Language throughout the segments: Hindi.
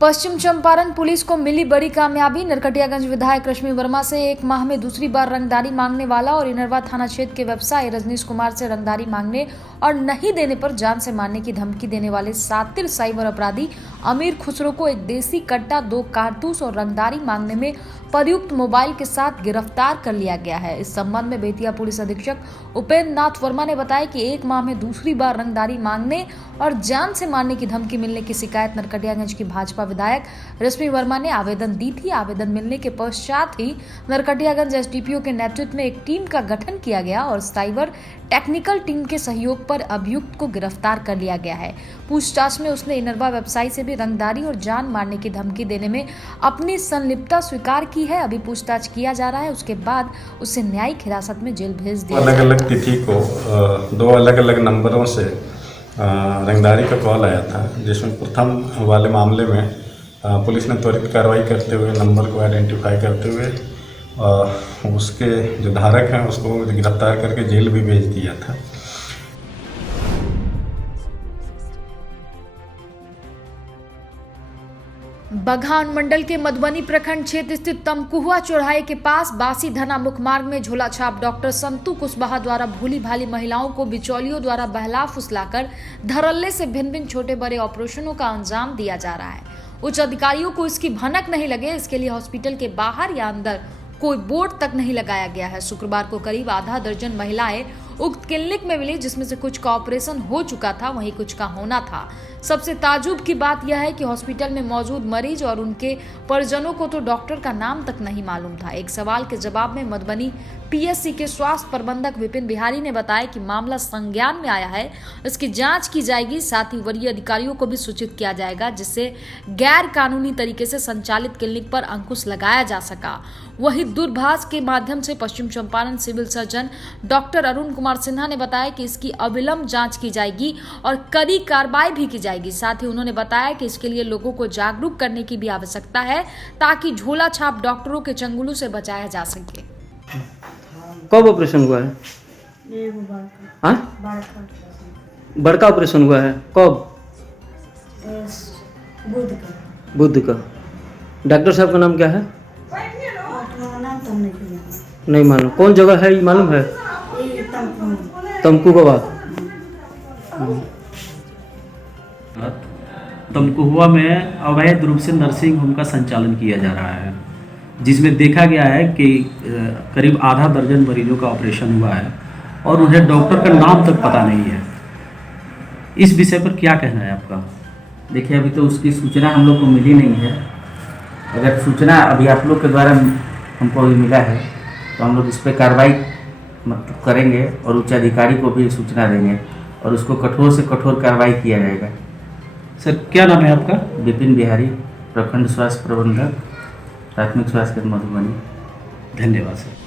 पश्चिम चंपारण पुलिस को मिली बड़ी कामयाबी। नरकटियागंज विधायक रश्मि वर्मा से 1 माह में दूसरी बार रंगदारी मांगने वाला और इनरवा थाना क्षेत्र के व्यवसायी रजनीश कुमार से रंगदारी मांगने और नहीं देने पर जान से मारने की धमकी देने वाले शातिर साइबर अपराधी अमीर खुसरो को एक देसी कट्टा, 2 कारतूस और रंगदारी मांगने में प्रयुक्त मोबाइल के साथ गिरफ्तार कर लिया गया है। इस संबंध में बेतिया पुलिस अधीक्षक उपेंद्र नाथ वर्मा ने बताया कि 1 माह में दूसरी बार रंगदारी मांगने और जान से मारने की धमकी मिलने की शिकायत नरकटियागंज की भाजपा विधायक रश्मि वर्मा ने आवेदन दी थी। आवेदन मिलने के पश्चात ही नरकटियागंज एसडीपीओ के नेतृत्व में एक टीम का गठन किया गया और साइबर टेक्निकल टीम के सहयोग पर अभियुक्त को गिरफ्तार कर लिया गया है। पूछताछ में उसने इनरवा व्यवसायी से भी रंगदारी और जान मारने की धमकी देने में अपनी संलिप्तता स्वीकार की है। अभी पूछताछ किया जा रहा है, उसके बाद उसे न्यायिक हिरासत में जेल भेज दिया। अलग अलग तिथि को 2 अलग अलग नंबरों से रंगदारी का कॉल आया था, जिसमें प्रथम वाले मामले में पुलिस ने त्वरित कार्रवाई करते हुए नंबर को आइडेंटिफाई करते हुए उसके जो धारक हैं उसको गिरफ्तार करके जेल भी भेज दिया था। बगहा अनुमंडल के मधुबनी प्रखंड क्षेत्र स्थित तमकुहुआ चौराहे के पास बासी धना मुख्य मार्ग में झोला छाप डॉक्टर संतू कुशवाहा द्वारा भूली भाली महिलाओं को बिचौलियों द्वारा बहला फुसलाकर धड़ल्ले से भिन्न भिन्न छोटे बड़े ऑपरेशनों का अंजाम दिया जा रहा है। उच्च अधिकारियों को इसकी भनक नहीं लगे, इसके लिए हॉस्पिटल के बाहर या अंदर कोई बोर्ड तक नहीं लगाया गया है। शुक्रवार को करीब आधा दर्जन महिलाएं उक्त क्लिनिक में मिली, जिसमें से कुछ का ऑपरेशन हो चुका था, वहीं कुछ का होना था। सबसे ताजुब की बात यह है कि हॉस्पिटल में मौजूद मरीज और उनके परिजनों को तो डॉक्टर का नाम तक नहीं मालूम था। एक सवाल के जवाब में मधुबनी पीएससी के स्वास्थ्य प्रबंधक विपिन बिहारी ने बताया कि मामला संज्ञान में आया है, इसकी जांच की जाएगी, साथ ही वरीय अधिकारियों को भी सूचित किया जाएगा, जिससे गैर कानूनी तरीके से संचालित क्लिनिक पर अंकुश लगाया जा सका। वहीं दूरभाष के माध्यम से Paschim Champaran civil surgeon doctor Arun Kumar Sinha ने बताया कि इसकी अविलंब जांच की जाएगी और कड़ी कार्रवाई भी की जाएगी। साथ ही उन्होंने बताया कि इसके लिए लोगों को जागरूक करने की भी आवश्यकता है, ताकि झोला छाप डॉक्टरों के चंगुलों से बचाया जा सके। कब ऑपरेशन हुआ है? बड़का ऑपरेशन हुआ है कब? बुध का। डॉक्टर साहब का नाम क्या है? नहीं मालूम। कौन जगह है ये मालूम है? तमकुहुआ। तमकुहुआ में अवैध रूप से नर्सिंग होम का संचालन किया जा रहा है, जिसमें देखा गया है कि करीब आधा दर्जन मरीजों का ऑपरेशन हुआ है और उन्हें डॉक्टर का नाम तक पता नहीं है। इस विषय पर क्या कहना है आपका? देखिए, अभी तो उसकी सूचना हम लोग को मिली नहीं है। अगर सूचना अभी आप लोग के द्वारा हमको अभी मिला है तो हम लोग इस पर कार्रवाई मतलब करेंगे और उच्च अधिकारी को भी सूचना देंगे और उसको कठोर से कठोर कार्रवाई किया जाएगा। सर, क्या नाम है आपका? विपिन बिहारी, प्रखंड स्वास्थ्य प्रबंधक, प्राथमिक स्वास्थ्य केंद्र मधुबनी। धन्यवाद सर।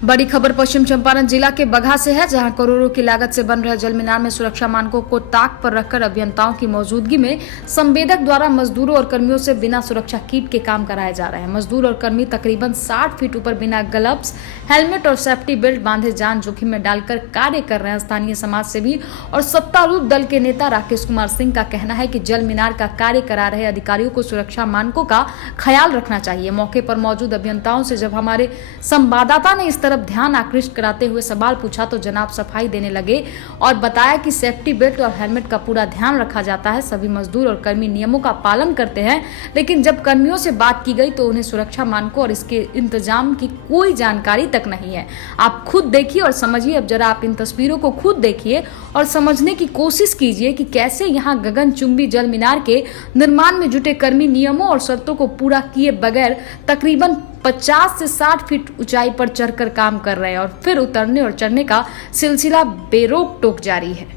बड़ी खबर पश्चिम चंपारण जिला के बगहा से है, जहां करोड़ों की लागत से बन रहे जल मीनार में सुरक्षा मानकों को ताक पर रखकर अभियंताओं की मौजूदगी में संवेदक द्वारा मजदूरों और कर्मियों से बिना सुरक्षा किट के काम कराए जा रहे हैं। मजदूर और कर्मी तकरीबन 60 फीट ऊपर बिना ग्लव्स, हेलमेट और सेफ्टी बेल्ट बांधे जान जोखिम में डालकर कार्य कर रहे हैं। स्थानीय समाज सेवी और सत्तारूढ़ दल के नेता राकेश कुमार सिंह का कहना है कि जल मीनार का कार्य करा रहे अधिकारियों को सुरक्षा मानकों का ख्याल रखना चाहिए। मौके पर मौजूद अभियंताओं से जब हमारे संवाददाता ने इस तरफ ध्यान आकृष्ट कराते हुए सवाल पूछा तो जनाब सफाई देने लगे और बताया कि सेफ्टी बेल्ट और हेलमेट का पूरा ध्यान रखा जाता है। सभी मजदूर और कर्मी नियमों का पालन करते हैं, लेकिन जब कर्मियों से बात की गई तो उन्हें सुरक्षा मानकों और इसके इंतजाम की कोई जानकारी तक नहीं है। आप खुद देखिए और समझिए। अब जरा आप इन तस्वीरों को खुद देखिए और समझने की कोशिश कीजिए कि कैसे यहाँ गगनचुंबी जल मीनार के निर्माण में जुटे कर्मी नियमों और शर्तों को पूरा किए बगैर तकरीबन 50 से 60 फीट ऊंचाई पर चढ़कर काम कर रहे हैं और फिर उतरने और चढ़ने का सिलसिला बेरोक टोक जारी है।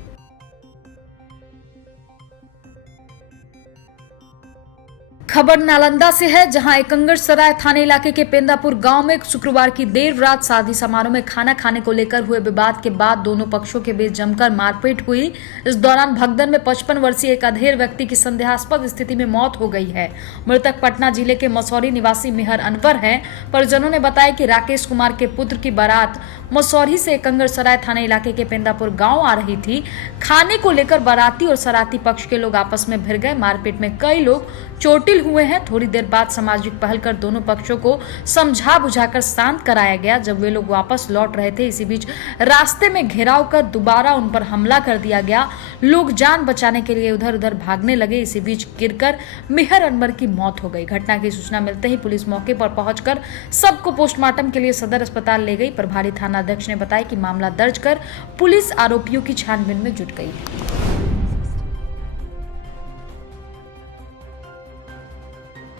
खबर नालंदा से है, जहां एकंगर सराय थाने इलाके के पेंदापुर गांव में शुक्रवार की देर रात शादी समारोह में खाना खाने को लेकर हुए विवाद के बाद दोनों पक्षों के बीच जमकर मारपीट हुई। इस दौरान भगदड़ में 55 वर्षीय एक अधेड़ व्यक्ति की संदेहास्पद स्थिति में मौत हो गई है। मृतक पटना जिले के मसौरी निवासी मेहर अनवर है। परिजनों ने बताया कि राकेश कुमार के पुत्र की बारात मसौरी से कंगरसराय थाना इलाके के पेंदापुर गांव आ रही थी। खाने को लेकर बाराती और सराती पक्ष के लोग आपस में भिड़ गए। मारपीट में कई लोग चोटिल हुए हैं। थोड़ी देर बाद सामाजिक पहल कर दोनों पक्षों को समझा बुझाकर शांत कराया गया। जब वे लोग वापस लौट रहे थे, इसी बीच रास्ते में घेराव कर दोबारा उन पर हमला कर दिया गया। लोग जान बचाने के लिए उधर उधर भागने लगे। इसी बीच गिरकर मिहर अनवर की मौत हो गई। घटना की सूचना मिलते ही पुलिस मौके पर पहुंचकर सबको पोस्टमार्टम के लिए सदर अस्पताल ले गई। प्रभारी थाना अध्यक्ष ने बताया कि मामला दर्ज कर पुलिस आरोपियों की छानबीन में जुट गई है।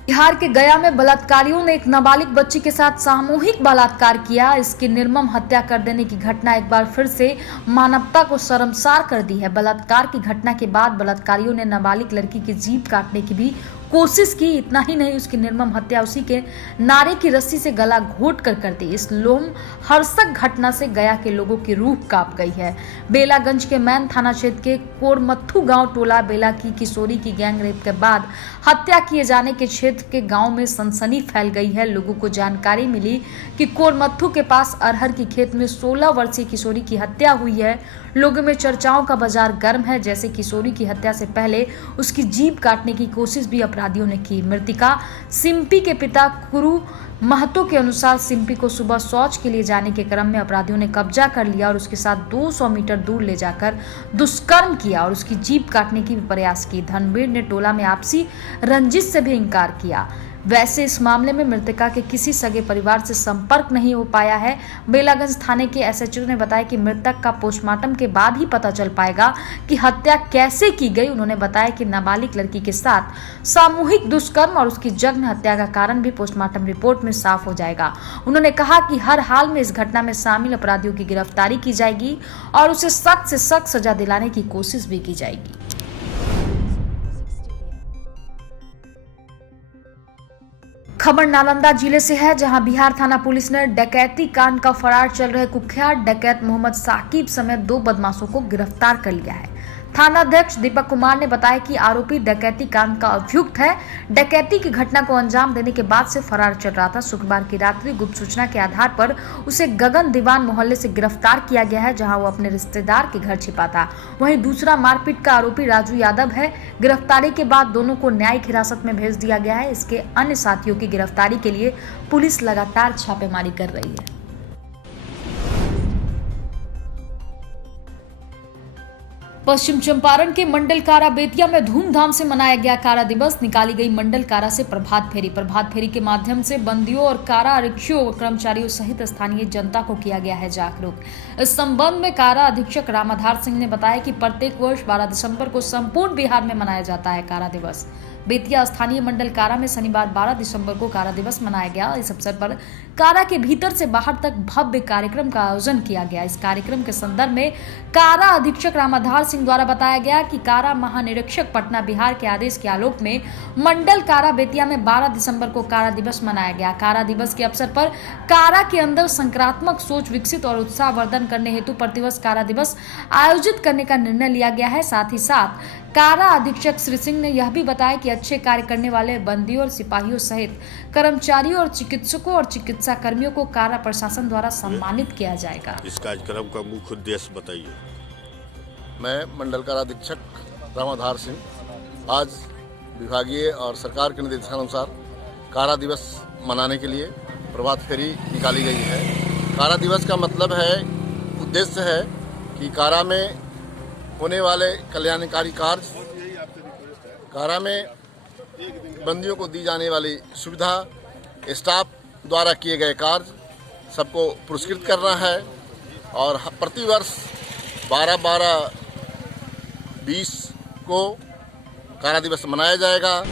बिहार के गया में बलात्कारियों ने एक नाबालिग बच्ची के साथ सामूहिक बलात्कार किया। इसकी निर्मम हत्या कर देने की घटना एक बार फिर से मानवता को शर्मसार कर दी है। बलात्कार की घटना के बाद बलात्कारियों ने नाबालिग लड़की की जीभ काटने की भी कोशिश की। इतना ही नहीं, उसकी निर्मम हत्या उसी के नारे की रस्सी से गला घोट कर दी। इस लोमहर्षक घटना से गया के लोगों की रूह कांप गई है। बेलागंज के मैन थाना क्षेत्र के कोरमत्थू गांव टोला बेला की किशोरी की गैंग रेप के बाद हत्या किए जाने के क्षेत्र के गांव में सनसनी फैल गई है। लोगों को जानकारी मिली कि कोरमत्थू के पास अरहर की खेत में 16 वर्षीय किशोरी की हत्या हुई है। लोगों में चर्चाओं का बाजार गर्म है। जैसे किशोरी की हत्या से पहले उसकी जीभ काटने की कोशिश भी अपराधियों ने की। मृतिका सिंपी के पिता कुरु महतो के अनुसार सिंपी को सुबह शौच के लिए जाने के क्रम में अपराधियों ने कब्जा कर लिया और उसके साथ 200 मीटर दूर ले जाकर दुष्कर्म किया और उसकी जीभ काटने की भी प्रयास की। धनबीर ने टोला में आपसी रंजिश से भी इंकार किया। वैसे इस मामले में मृतका के किसी सगे परिवार से संपर्क नहीं हो पाया है। बेलागंज थाने के एसएचओ ने बताया कि मृतक का पोस्टमार्टम के बाद ही पता चल पाएगा कि हत्या कैसे की गई। उन्होंने बताया कि नाबालिग लड़की के साथ सामूहिक दुष्कर्म और उसकी जघन्य हत्या का कारण भी पोस्टमार्टम रिपोर्ट में साफ हो जाएगा। उन्होंने कहा कि हर हाल में इस घटना में शामिल अपराधियों की गिरफ्तारी की जाएगी और उसे सख्त से सख्त सजा दिलाने की कोशिश भी की जाएगी। खबर नालंदा जिले से है, जहां बिहार थाना पुलिस ने डकैती कांड का फरार चल रहे कुख्यात डकैत मोहम्मद साकिब समेत 2 बदमाशों को गिरफ्तार कर लिया है। थानाध्यक्ष दीपक कुमार ने बताया कि आरोपी डकैती कांड का अभियुक्त है। डकैती की घटना को अंजाम देने के बाद से फरार चल रहा था। शुक्रवार की रात्रि गुप्त सूचना के आधार पर उसे गगन दीवान मोहल्ले से गिरफ्तार किया गया है, जहां वो अपने रिश्तेदार के घर छिपा था। वहीं दूसरा मारपीट का आरोपी राजू यादव है। गिरफ्तारी के बाद दोनों को न्यायिक हिरासत में भेज दिया गया है। इसके अन्य साथियों की गिरफ्तारी के लिए पुलिस लगातार छापेमारी कर रही है। पश्चिम चंपारण के मंडल कारा बेतिया में धूमधाम से मनाया गया कारा दिवस। निकाली गई मंडल कारा से प्रभात फेरी के माध्यम से बंदियों और कारा आरक्षियों और कर्मचारियों सहित स्थानीय जनता को किया गया है जागरूक। इस संबंध में कारा अधीक्षक रामाधार सिंह ने बताया कि प्रत्येक वर्ष 12 दिसंबर को संपूर्ण बिहार में मनाया जाता है कारा दिवस। बेतिया स्थानीय मंडल कारा में शनिवार 12 दिसंबर को कारा दिवस मनाया गया। इस अवसर पर कारा के भीतर से बाहर तक भव्य कार्यक्रम का आयोजन किया गया। इस कार्यक्रम के संदर्भ में कारा अधीक्षक रामाधार सिंह द्वारा बताया गया कि कारा महानिरीक्षक पटना बिहार के आदेश के आलोक में मंडल कारा बेतिया में 12 दिसंबर को कारा दिवस मनाया गया। कारा दिवस के अवसर पर कारा के अंदर सकारात्मक सोच विकसित और उत्साहवर्धन करने हेतु प्रतिवर्ष कारा दिवस आयोजित करने का निर्णय लिया गया है। साथ ही साथ कारा अधीक्षक श्री सिंह ने यह भी बताया कि अच्छे कार्य करने वाले बंदियों और सिपाहियों सहित कर्मचारियों और चिकित्सकों और चिकित्सा कर्मियों को कारा प्रशासन द्वारा सम्मानित किया जाएगा। इस कार्यक्रम का मुख्य उद्देश्य बताइए। मैं मंडल कारा अधीक्षक रामाधार सिंह आज विभागीय और सरकार के निर्देशानुसार कारा दिवस मनाने के लिए प्रभात फेरी निकाली गई है। कारा दिवस का मतलब है, उद्देश्य है कि कारा में होने वाले कल्याणकारी कार्य, कारा में बंदियों को दी जाने वाली सुविधा, स्टाफ द्वारा किए गए कार्य सबको पुरस्कृत करना है और प्रतिवर्ष 12-12-20 को कारा दिवस मनाया जाएगा।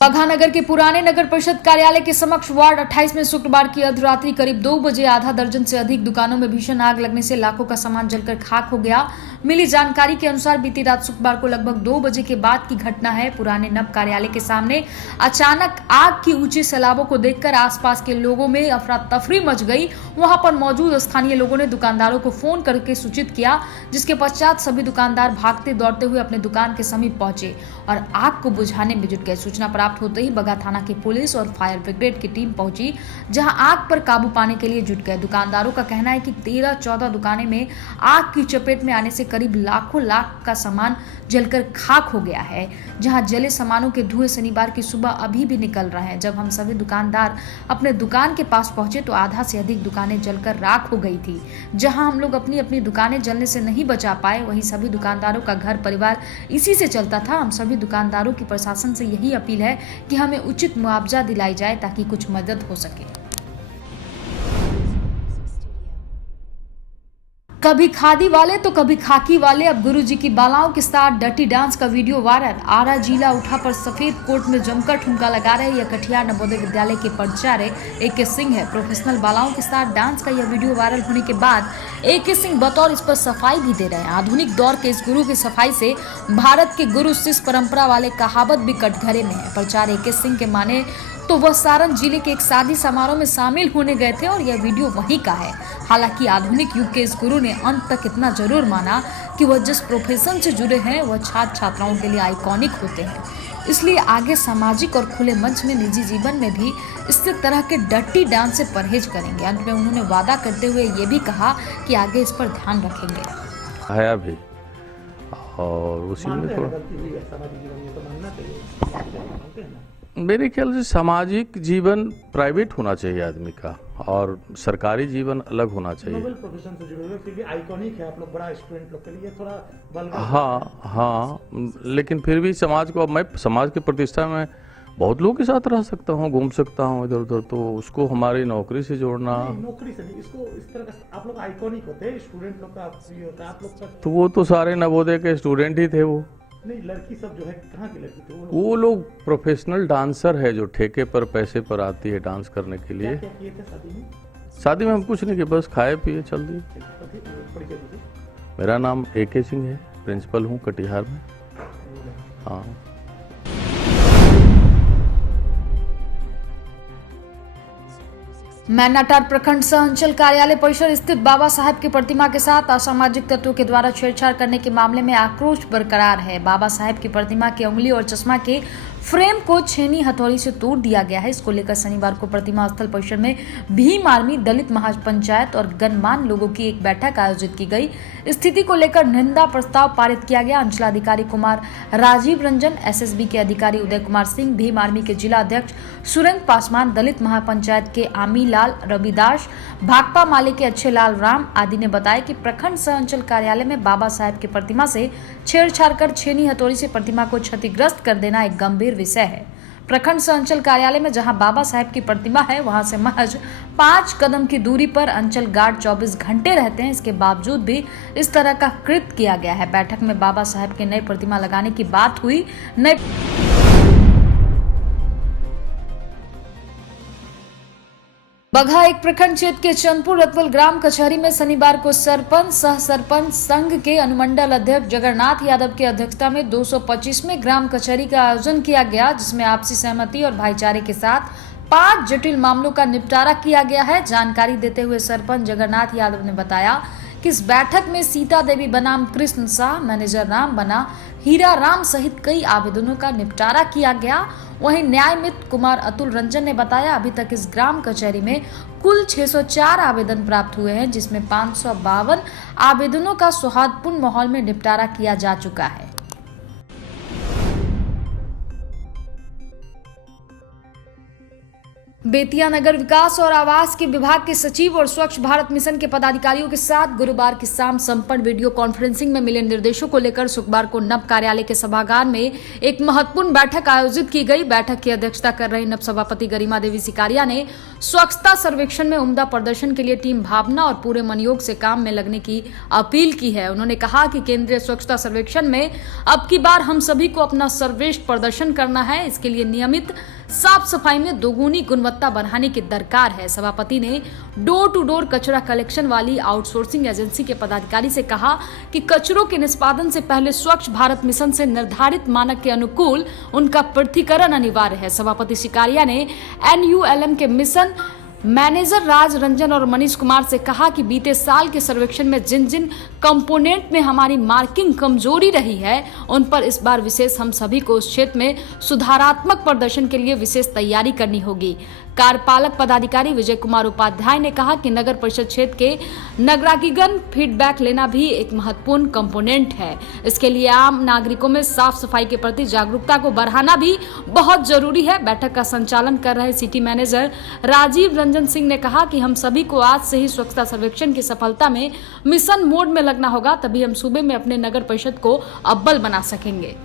बघानगर के पुराने नगर परिषद कार्यालय के समक्ष वार्ड 28 में शुक्रवार की अर्धरात्रि करीब 2 बजे आधा दर्जन से अधिक दुकानों में भीषण आग लगने से लाखों का सामान जलकर खाक हो गया। मिली जानकारी के अनुसार बीती रात शुक्रवार को लगभग 2 बजे के बाद की घटना है। पुराने नब कार्यालय के सामने अचानक आग की ऊंचे सैलाबों को देखकर आसपास के लोगों में अफरा तफरी मच गई। वहां पर मौजूद स्थानीय लोगों ने दुकानदारों को फोन करके सूचित किया, जिसके पश्चात सभी दुकानदार भागते दौड़ते हुए अपने दुकान के समीप पहुंचे और आग को बुझाने में जुट गए। सूचना प्राप्त होते ही बगहा थाना की पुलिस और फायर ब्रिगेड की टीम पहुंची, जहां आग पर काबू पाने के लिए जुट गए। दुकानदारों का कहना है कि 13-14 दुकानें में आग की चपेट में आने से करीब लाखों लाख का सामान जलकर खाक हो गया है। जहां जले सामानों के धुएं शनिवार की सुबह अभी भी निकल रहे हैं। जब हम सभी दुकानदार अपने दुकान के पास पहुंचे तो आधा से अधिक दुकानें जलकर राख हो गई थी। जहां हम लोग अपनी अपनी दुकानें जलने से नहीं बचा पाए, वहीं सभी दुकानदारों का घर परिवार इसी से चलता था। हम सभी दुकानदारों की प्रशासन से यही अपील है कि हमें उचित मुआवजा दिलाई जाए ताकि कुछ मदद हो सके। कभी खादी वाले तो कभी खाकी वाले, अब गुरुजी की बालाओं के साथ डर्टी डांस का वीडियो वायरल। आरा जिला उठा पर सफेद कोट में जमकर ठुमका लगा रहे यह कटिहार नवोदय विद्यालय के प्राचार्य AK सिंह है। प्रोफेशनल बालाओं के साथ डांस का यह वीडियो वायरल होने के बाद AK सिंह बतौर इस पर सफाई भी दे रहे हैं। आधुनिक दौर के इस गुरु की सफाई से भारत के गुरु शिष्य परंपरा वाले कहावत भी कटघरे में है। प्राचार्य AK सिंह के माने तो वह सारण जिले के एक शादी समारोह में शामिल होने गए थे और यह वीडियो वहीं का है। हालांकि आधुनिक युग के इस गुरु ने अंत तक इतना जरूर माना कि वह जिस प्रोफेशन से जुड़े हैं वह छात्र छात्राओं के लिए आइकॉनिक होते हैं, इसलिए आगे सामाजिक और खुले मंच में निजी जीवन में भी इस तरह के डर्टी डांस से परहेज करेंगे। अंत में उन्होंने वादा करते हुए ये भी कहा कि आगे इस पर ध्यान रखेंगे। आया भी और उसी में थोड़ा मेरे ख्याल से सामाजिक जीवन प्राइवेट होना चाहिए आदमी का और सरकारी जीवन अलग होना चाहिए। प्रोफेशन से जुड़े हुए फिर भी आइकॉनिक है आप लोग, बड़ा स्टूडेंट लोग के लिए थोड़ा वल्गर। हाँ, लेकिन फिर भी समाज को, अब मैं समाज की प्रतिष्ठा में बहुत लोगों के साथ रह सकता हूँ, घूम सकता हूँ इधर उधर, तो उसको हमारी नौकरी से जोड़ना। नौकरी से नहीं, इसको इस तरह का आप लोग आइकॉनिक होते हैं, स्टूडेंट लोग का होता है आप लोग का। तो वो तो सारे नवोदय के स्टूडेंट ही थे। वो नहीं, लड़की सब जो है कहाँ की लड़की थी? वो लोग प्रोफेशनल डांसर है जो ठेके पर पैसे पर आती है डांस करने के लिए। क्या किए थे शादी में? शादी में हम कुछ नहीं किया, बस खाए पिए चल दिए। मेरा नाम AK सिंह है, प्रिंसिपल हूँ कटिहार में। हाँ। मैनाटार प्रखंड सह अंचल कार्यालय परिसर स्थित बाबा साहेब की प्रतिमा के साथ असामाजिक तत्वों के द्वारा छेड़छाड़ करने के मामले में आक्रोश बरकरार है। बाबा साहेब की प्रतिमा की उंगली और चश्मा के फ्रेम को छेनी हथौड़ी से तोड़ दिया गया है। इसको लेकर शनिवार को प्रतिमा स्थल परिसर में भीम आर्मी, दलित महापंचायत और गणमान्य लोगों की एक बैठक आयोजित की गई। स्थिति को लेकर निंदा प्रस्ताव पारित किया गया। अंचलाधिकारी कुमार राजीव रंजन, SSB के अधिकारी उदय कुमार सिंह, भीम आर्मी के जिला अध्यक्ष सुरेंद्र पासवान, दलित महापंचायत के आमीलाल रविदास, भाकपा माले के अच्छे लाल राम आदि ने बताया कि प्रखंड सह अंचल कार्यालय में बाबा साहेब की प्रतिमा से छेड़छाड़ कर छेनी हथौड़ी से प्रतिमा को क्षतिग्रस्त कर देना एक गंभीर विषय है। प्रखंड सह अंचल कार्यालय में जहां बाबा साहेब की प्रतिमा है वहां से महज 5 कदम की दूरी पर अंचल गार्ड 24 घंटे रहते हैं। इसके बावजूद भी इस तरह का कृत्य किया गया है। बैठक में बाबा साहेब की नई प्रतिमा लगाने की बात हुई। बगहा एक प्रखंड क्षेत्र के चंदपुर रतवल ग्राम कचहरी में शनिवार को सरपंच सह सरपंच संघ के अनुमंडल अध्यक्ष जगन्नाथ यादव की अध्यक्षता में 225वें ग्राम कचहरी का आयोजन किया गया, जिसमें आपसी सहमति और भाईचारे के साथ 5 जटिल मामलों का निपटारा किया गया है। जानकारी देते हुए सरपंच जगन्नाथ यादव ने बताया कि इस बैठक में सीता देवी बनाम कृष्ण शाह, मैनेजर राम बना हीरा राम सहित कई आवेदनों का निपटारा किया गया। वहीं न्याय मित्र कुमार अतुल रंजन ने बताया अभी तक इस ग्राम कचहरी में कुल 604 आवेदन प्राप्त हुए हैं, जिसमें 552 आवेदनों का सौहार्दपूर्ण माहौल में निपटारा किया जा चुका है। बेतिया नगर विकास और आवास के विभाग के सचिव और स्वच्छ भारत मिशन के पदाधिकारियों के साथ गुरुवार की शाम संपन्न वीडियो कॉन्फ्रेंसिंग में मिले निर्देशों को लेकर शुक्रवार को नव कार्यालय के सभागार में एक महत्वपूर्ण बैठक आयोजित की गई। बैठक की अध्यक्षता कर रही नव सभापति गरिमा देवी सिकारिया ने स्वच्छता सर्वेक्षण में उम्दा प्रदर्शन के लिए टीम भावना और पूरे मनयोग से काम में लगने की अपील की है। उन्होंने कहा कि केंद्रीय स्वच्छता सर्वेक्षण में अब की बार हम सभी को अपना सर्वश्रेष्ठ प्रदर्शन करना है। इसके लिए नियमित साफ सफाई में दोगुनी गुणवत्ता बढ़ाने की दरकार है। सभापति ने डोर टू डोर कचरा कलेक्शन वाली आउटसोर्सिंग एजेंसी के पदाधिकारी से कहा कि कचरों के निष्पादन से पहले स्वच्छ भारत मिशन से निर्धारित मानक के अनुकूल उनका पृथक्करण अनिवार्य है। सभापति सिकारिया ने NULM के मिशन मैनेजर राज रंजन और मनीष कुमार से कहा कि बीते साल के सर्वेक्षण में जिन जिन कंपोनेंट में हमारी मार्किंग कमजोरी रही है उन पर इस बार विशेष हम सभी को उस क्षेत्र में सुधारात्मक प्रदर्शन के लिए विशेष तैयारी करनी होगी। कार्यपालक पदाधिकारी विजय कुमार उपाध्याय ने कहा कि नगर परिषद क्षेत्र के नागरिकगण फीडबैक लेना भी एक महत्वपूर्ण कंपोनेंट है। इसके लिए आम नागरिकों में साफ सफाई के प्रति जागरूकता को बढ़ाना भी बहुत जरूरी है। बैठक का संचालन कर रहे सिटी मैनेजर राजीव रंजन सिंह ने कहा कि हम सभी को आज से ही स्वच्छता सर्वेक्षण की सफलता में मिशन मोड में लगना होगा, तभी हम सूबे में अपने नगर परिषद को अव्वल बना सकेंगे।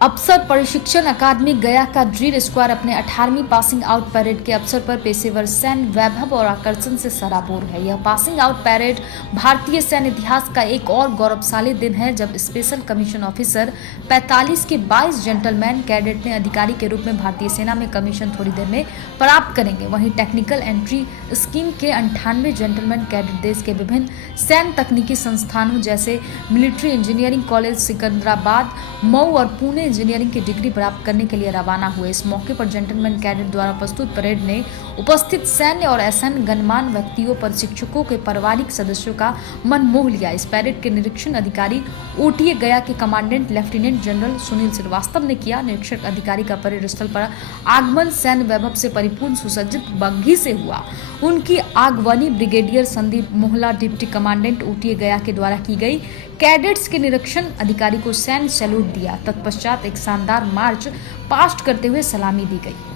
अफसर प्रशिक्षण अकादमी गया का ड्रिल स्क्वाड अपने 18वीं पासिंग आउट पैरेड के अवसर पर पेशेवर सैन्य वैभव और आकर्षण से सराबोर है। यह पासिंग आउट पैरेड भारतीय सैन्य इतिहास का एक और गौरवशाली दिन है जब स्पेशल कमीशन ऑफिसर 45 के 22 जेंटलमैन कैडेट ने अधिकारी के रूप में भारतीय सेना में कमीशन थोड़ी देर में प्राप्त करेंगे। वहीं टेक्निकल एंट्री स्कीम के 98 जेंटलमैन कैडेट देश के विभिन्न सैन्य तकनीकी संस्थानों जैसे military engineering college Secunderabad, Mau और पुणे इंजीनियरिंग की डिग्री प्राप्त करने के लिए रवाना हुए। इस मौके पर जेंटलमैन कैडेट द्वारा प्रस्तुत परेड ने उपस्थित सैन्य और असैन्य गणमान्य व्यक्तियों, प्रशिक्षकों के पारिवारिक सदस्यों का मन मोह लिया। इस परेड के निरीक्षण अधिकारी ओटीए गया के commandant lieutenant general Sunil Srivastava ने किया। निरीक्षक अधिकारी का परेड स्थल पर आगमन सैन्य वैभव से परिपूर्ण सुसज्जित बग्घी से हुआ। उनकी आगवानी brigadier Sandeep Mohla deputy commandant OTA Gaya के द्वारा की गई। कैडेट्स के निरीक्षण अधिकारी को सैन्य सैल्यूट दिया। तत्पश्चात एक शानदार मार्च पास्ट करते हुए सलामी दी गई।